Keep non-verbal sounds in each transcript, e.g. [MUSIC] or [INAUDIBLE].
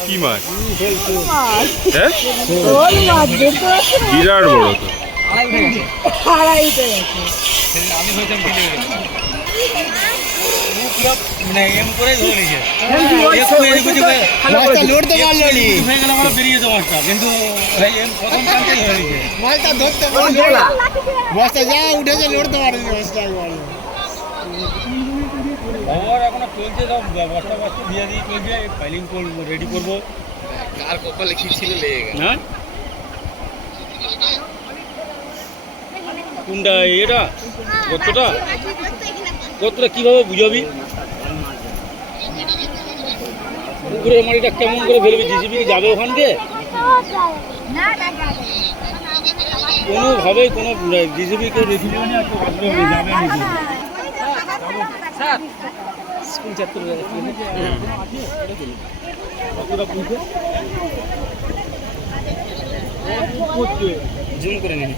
কি মাছ? হ্যাঁ? বিরাট বড় তো। উঠেছে লড়তে পারেনি খবর এখনও চলছে সব বস্তা বস্তা দিয়ে দিয়ে চলছে ফাইলিং করব রেডি করব। কার কপালে কি ছিল লেগে গেল। হ্যাঁ? কোনটা এটা কতটা কতটা কীভাবে বুঝাবি? পুকুরের মাটিটা কেমন করে ফেলবি? জিসিবি যাবে ওখানকে? কোনোভাবে কোনো জিসিবিকে রেখে যাবে না। কেউ আসবে না, যাবে না স্কুল ছাত্র কতটা বুঝবে জুম করে নিন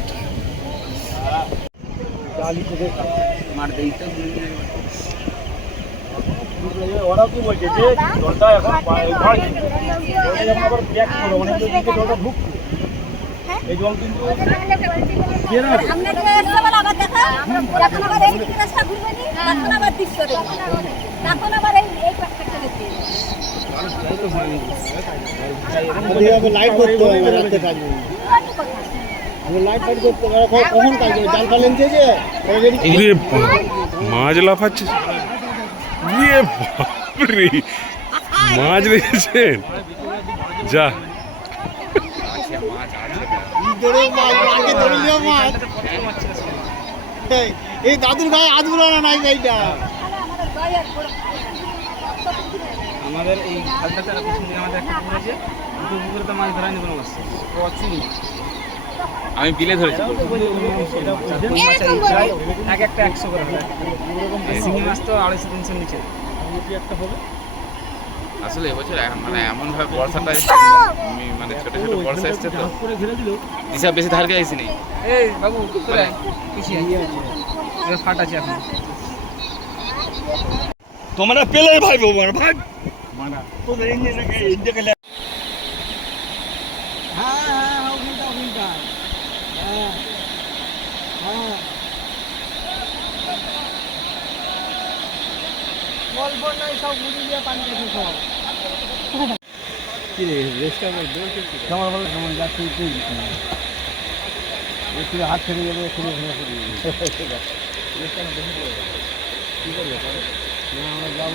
ওরা কি বলছে যে জলটা এখন বাড়ছে ওটা যখন আবার ব্যাক করবে অনেক দিকে জলটা ঢুকছে এই জল কিন্তু দেখা এখন আবার এই রাস্তা ঘুরবে নি তখন আবার দৃশ্য দেখবে তখন আবার এই এই পাশটা চলে লাইট করতে হবে রাতে কাজ লাইট ফাইট করতে কখন- কাজ জাল ফাল এনেছে যে মাছ লাফাচ্ছে ইয়ে বাপরে মাছ? দেখেছেন যা মাছ নিও মাছ। এই, এই দাদুর গায়ে হাত বুলানো নাই এইটা আমাদের এই খালটাতে আমাদের একটা পুকুর আছে পুকুরে তো মাছ ধরা নিয়ে কোনো মাছ আমি বিলে ধরেছি। এক একটা একশো করে শিঙি মাছ তো আড়াইশো তিনশো নিচে। একটা হবে? আসলে এবছর মানে এমন ভাবে বর্ষাটা আমি মানে ছোট ছোট বর্ষা এসছে তো। দিশা বেশি ধার গেছি নেই। এই বাবু তোরা পিছিয়ে আছে। ফাট আছে এখন। তোমরা পেলে ভাই বোমার ভাই। মানা তোদের ইঞ্জিনকে ইঞ্জিনকে হ্যাঁ হ্যাঁ ওখানটা ওখানটা হ্যাঁ হ্যাঁ। নাই সব বুঝে দিয়ে পানি গেছে সব হাত ছেড়ে যাবে একটু ভেঙে [LAUGHS] পড়ে যাবে রেস্টটা বেশি পড়ে যাবে কি করবে? না আমরা যাব